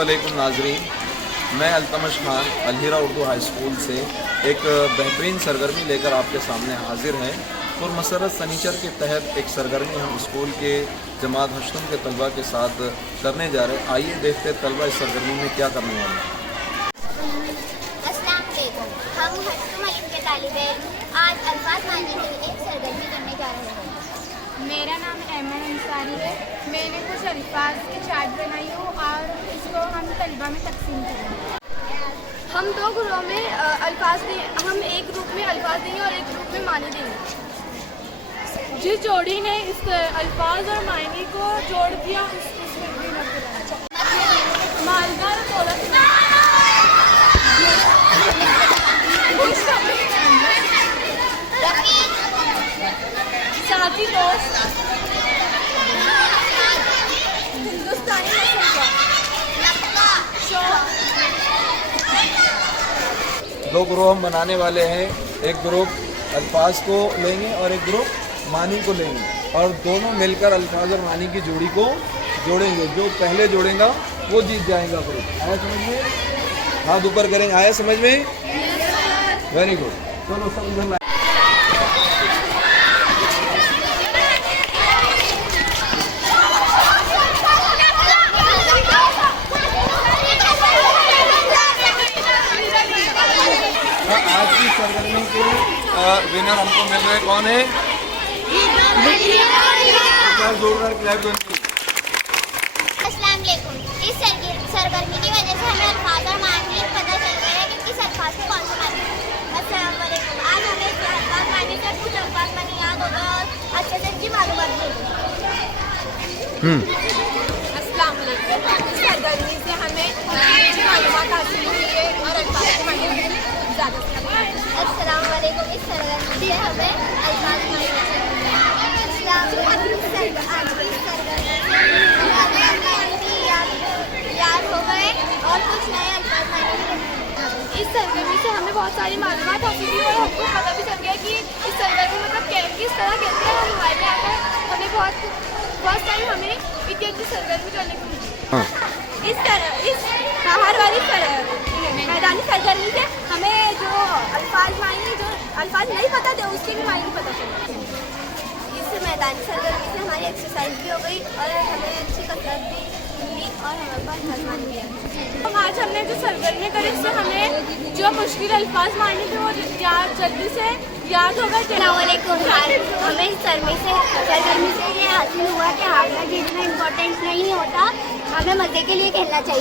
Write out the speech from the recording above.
अस्सलामुअलैकुम नाजरीन, मैं अल्तमश खान अलहिरा उर्दू हाई स्कूल से एक बेहतरीन सरगर्मी लेकर आपके सामने हाजिर हैं। पुरमसरत सनीचर के तहत एक सरगर्मी हम स्कूल के जमात हश्तम के तलबा के साथ करने जा रहे हैं। आइए देखते हैं तलबा इस सरगर्मी में क्या करने वाले हैं। अस्सलाम वालेकुम, हम हश्तम अलीम के तालिबे आज अल्फाज मानने के लिए एक सरगर्मी करने जा रहे हैं। मेरा नाम अहमद अंसारी है। मैंने कुछ अल्फाज की चार्ट बनाई हूँ और इसको हम तलबा में तकसीम करेंगे। हम दो ग्रुपों में अल्फाज दें, हम एक ग्रुप में अल्फाज देंगे और एक ग्रुप में मानी देंगे। जिस जोड़ी ने इस अल्फाज और मायने को जोड़ दिया मालदार दौलत साथी दोस्त हिंदुस्तानी दो ग्रुप हम बनाने वाले हैं। एक ग्रुप अल्फाज को लेंगे और एक ग्रुप मानी को लेंगे और दोनों मिलकर अल्फाज और मानी की जोड़ी को जोड़ेंगे। जो पहले जोड़ेगा वो जीत जाएगा ग्रुप। आया समझ में? हाथ ऊपर करेंगे। आया समझ में? Very good. चलो सब इधर लाए। आज की सरगर्मी के विनर हमको मिल रहे कौन है? जोरदार क्लैप दो। अस्सलाम वालेकुम, इस सरगर्मी की वजह से हमें अल्फाज और मानी पता चल गया है कि किस अल्फाज को कौन सा मानी है। अस्सलाम वालेकुम, आज हमें इस अल्फाज मानी से कुछ अल्फाज मानी याद होगा और अच्छे से इनकी मालूमात भी होगी। अस्सलाम वालेकुम, इस सरगर्मी से हमें अच्छी मालूमात हासिल हुई है और अल्फाज के मायने में ज़्यादा से अस्सलाम वालेकुम, इस सरगर्मी से हमें अल्फाज मानी याद हो गए और कुछ नए अल्फाज मानी। इस सरगर्मी से हमें बहुत सारी मालूमात हासिल हुई और हमको पता भी चल गया कि इस सरगर्मी मतलब किस तरह कहते हैं। हमारे यहाँ पर हमें बहुत सारी हमें इतनी सरगर्मी करने को मिली। इस बाहर वाली मैदानी सरगर्मी से हमें जो अल्फाज नहीं पता थे उसके भी मायने पता चले। इस मैदानी सरगर्मी से हमारी एक्सरसाइज भी हो गई और हमें अच्छी कसरत भी मिली और हमारे पास मेहमान भी आए। आज हमने जो सरगर्मी करी इससे हमें जो मुश्किल अल्फाज मारने थे वो जल्दी से याद होगा। अस्सलामुअलैकुम, हमें इस सरगर्मी से ये हासिल हुआ कि हारना जीतना इम्पोर्टेंट नहीं होता, हमें मज़े के लिए खेलना चाहिए।